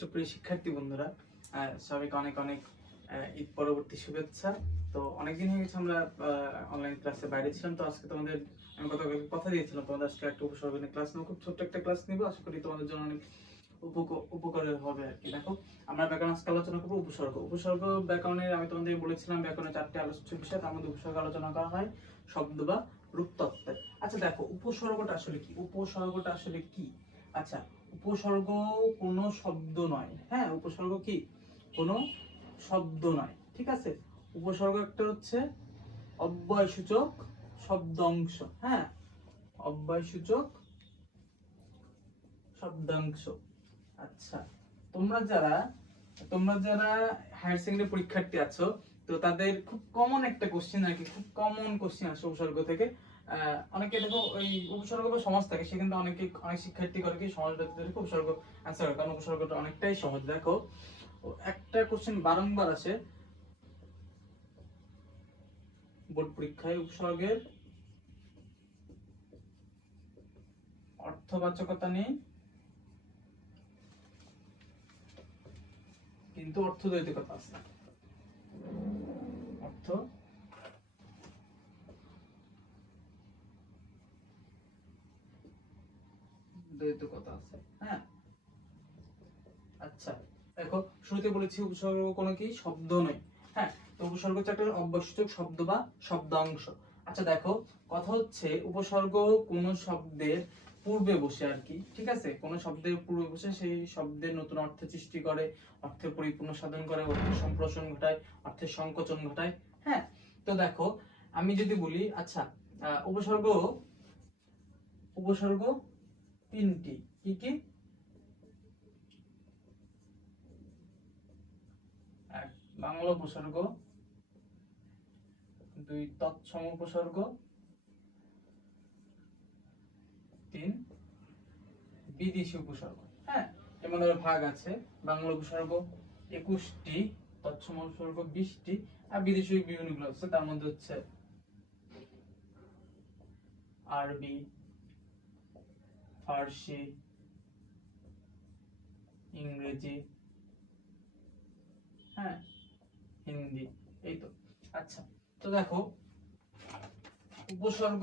সুপ্রিয় শিক্ষার্থী বন্ধুরা, সবাইকে অনেক অনেক ঈদ পরবর্তী শুভেচ্ছা। তো অনেকদিন হয়ে গেছে আমরা অনলাইন ক্লাসে বাইরে ছিলাম। তো আজকে তোমাদের আমি কথা দিয়েছিলাম তোমাদের আজকে একটা উপসর্গ নিয়ে ক্লাস নেবো, খুব ছোট্ট একটা ক্লাস নিবো। আশা করি তোমাদের জন্য অনেক উপকারের হবে আর কি। দেখো, আমরা ব্যাকরণ আজকে আলোচনা করবো উপসর্গ ব্যাকরণের। আমি তোমাদের বলেছিলাম ব্যাকরণের 4টি আলোচ্য বিষয়, তার মধ্যে উপসর্গ আলোচনা করা হয় শব্দ বা রূপতত্ত্বে। আচ্ছা দেখো, উপসর্গটা আসলে কি? আচ্ছা, উপসর্গ কোনো শব্দ নয়। হ্যাঁ, উপসর্গ কি কোনো শব্দ নয়, ঠিক আছে। উপসর্গ একটা হচ্ছে অব্যয়সূচক শব্দাংশ। হ্যাঁ, অব্যয়সূচক শব্দাংশ। আচ্ছা, তোমরা যারা হায়ার সেকেন্ডারি পরীক্ষার্থী আছো, তো তাদের খুব কমন একটা কোশ্চেন আর কি, খুব কমন কোশ্চেন আসে উপসর্গ থেকে। অনেকে দেখো ওই উপসর্গ বা সমাজ থাকে, সেখানে অনেক শিক্ষার্থী করে কি সমাজ ব্যতীত উপসর্গ অ্যান্সার করে, কারণ উপসর্গটা অনেকটাই সহজ। দেখো, একটা কোশ্চেন বারংবার আসে বোর্ড পরীক্ষায়, উপসর্গের অর্থবাচকতা নেই কিন্তু অর্থদ্বৈতিকতা আছে। অর্থদ্বৈতিকতা আছে। হ্যাঁ, আচ্ছা দেখো, শুরুতে বলেছি উপসর্গ কোনো কি শব্দ নয়। হ্যাঁ, তো উপসর্গ হচ্ছে একটা অব্যয়সূচক শব্দ বা শব্দাংশ। আচ্ছা দেখো, কথা হচ্ছে উপসর্গ কোন শব্দের পূর্বে বসে আর কি, ঠিক আছে। কোন শব্দের পূর্বে বসে সেই শব্দের নতুন অর্থ সৃষ্টি করে, অর্থের পরিপূর্ণ সাধন করে, অর্থের সম্প্রসারণ ঘটায়, অর্থের সংকোচন ঘটায়। হ্যাঁ, তো দেখো আমি যদি বলি, আচ্ছা উপসর্গ উপসর্গ তিনটি, কি কি? এক, বাংলা উপসর্গ; দুই, তৎসম উপসর্গ; তিন, বিদেশি উপসর্গ। হ্যাঁ, এমন ভাগ আছে। বাংলা উপসর্গ 21টি, তৎসম উপসর্গ 20টি, আর বিদেশি বিভিন্নগুলো আছে। তার মধ্যে হচ্ছে আরবি, ফার্সি, ইংরেজি, হ্যাঁ, হিন্দি, এই তো। আচ্ছা, তো দেখো উপসর্গ,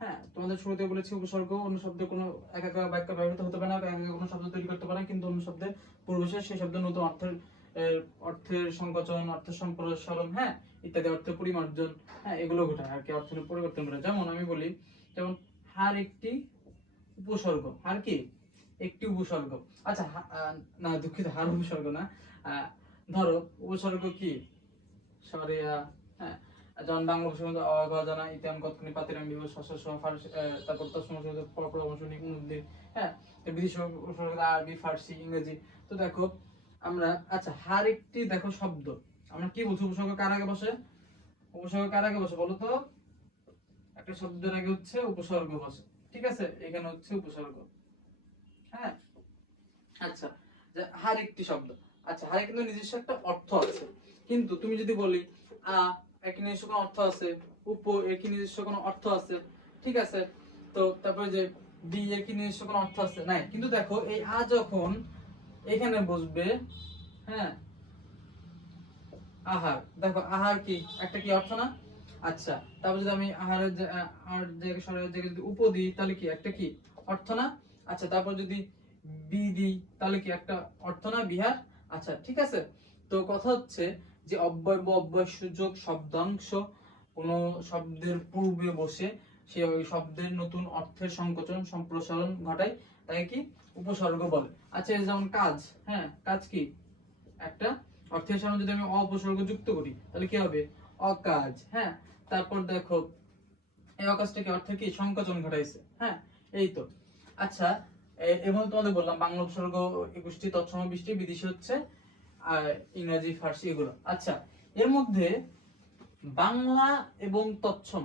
হ্যাঁ তোমাদের শুরুতে বলেছি উপসর্গ অন্য শব্দে কোনো একাকা বাক্য ব্যবহৃত হতে পারে না, একাকা কোনো শব্দ তৈরি করতে পারে না, কিন্তু অন্য শব্দে পূর্বশে সেই শব্দের নতুন অর্থের সংকোচন, অর্থের সম্প্রসারণ, হ্যাঁ, ইত্যাদি, অর্থের পরিমার্জন, হ্যাঁ, এগুলো ঘটায় আর কি, অর্থের পরিবর্তন করে। যেমন আমি বলি, যেমন হার একটি উপসর্গ। হার কি একটি উপসর্গ? আচ্ছা, না দুঃখিত, হার উপসর্গ না। ধরো উপসর্গ কি সরিয়া। হ্যাঁ, যেমন বাংলা উপসর্গ অগজানা, ইতান, কতখানি, পাতিরাম, বিভব, শস্য, ফার্সি, তারপর তৎসম উপসর্গ পরপরবশনী, অনুদ্দিন। হ্যাঁ, বিদেশি উপসর্গ আরবি, ফার্সি, ইংরেজি। তো দেখো আমরা, আচ্ছা হার একটি দেখো শব্দ, আমরা কি বলছি? উপসর্গ কার আগে বসে? উপসর্গ কার আগে বসে বলো তো? একটা শব্দের আগে হচ্ছে উপসর্গ বসে, ঠিক আছে। এখানে হচ্ছে উপসর্গ। হ্যাঁ, আচ্ছা, যে হার একটি শব্দ, আচ্ছা হারে কিন্তু নিজস্ব একটা অর্থ আছে, কিন্তু তুমি যদি বলি আ একই নিজস্ব কোনো অর্থ আছে, উপ একই নিজস্ব কোনো অর্থ আছে, ঠিক আছে। তো তারপরে যে বি একই নিজস্ব কোনো অর্থ আছে নাই, কিন্তু দেখো এই আ যখন এখানে বসবে, হ্যাঁ, আহার, দেখো আহার কি একটা কি অর্থ না? আচ্ছা, তারপর যদি আমি আহারের আর জায়গায় সরের জায়গায় যদি উপ দিই, তাহলে কি একটা কি অর্থ না? আচ্ছা, তারপর যদি বি দিই, তাহলে কি একটা অর্থ না? বিহার। আচ্ছা, ঠিক আছে। তো কথা হচ্ছে যে অব্যয় বা অব্যয়সূচক শব্দাংশ কোন শব্দের পূর্বে বসে সে ওই শব্দের নতুন অর্থের সংকোচন, সম্প্রসারণ ঘটায়, তাই কি উপসর্গ বলে। আচ্ছা, যেমন কাজ, হ্যাঁ, কাজ কি একটা অর্থের সামনে যদি আমি অপসর্গ যুক্ত করি, তাহলে কি হবে? অকাজ। হ্যাঁ, তারপর দেখো এই অকাজটা কি অর্থে কি সংকোচন ঘটাইছে। হ্যাঁ, এই তো। আচ্ছা, এবং তোমাদের বললাম বাংলা উপসর্গ 21টি, তৎসম 20টি, বিদেশি হচ্ছে আর ইংরেজি, ফার্সি, এগুলো। আচ্ছা, এর মধ্যে বাংলা এবং তৎসম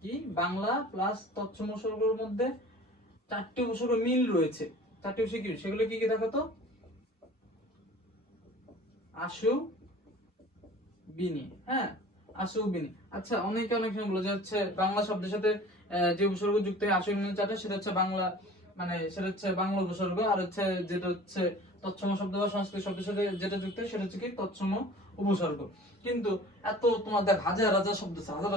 কি, বাংলা প্লাস তৎসম উপসর্গের মধ্যে 4টি উপসর্গ মিল রয়েছে। 4টি উপসর্গ কি, সেগুলো কি কি দেখো তো? আশু, বিনি, হ্যাঁ, আশু, বিনি। আচ্ছা, অনেকে অনেক সময় বলে যে হচ্ছে বাংলা শব্দের সাথে যে উপসর্গ যুক্ত হয় আশু, বিনি চারটা, সেটা হচ্ছে বাংলা মানে সেটা হচ্ছে বাংলা উপসর্গ, আর হচ্ছে যেটা হচ্ছে তৎসম শব্দ বা সংস্কৃত শব্দের সাথে যেটা যুক্ত হয় সেটা হচ্ছে কি তৎসম উপসর্গ। কিন্তু এত তোমাদের হাজার হাজার শব্দ আছে, হাজার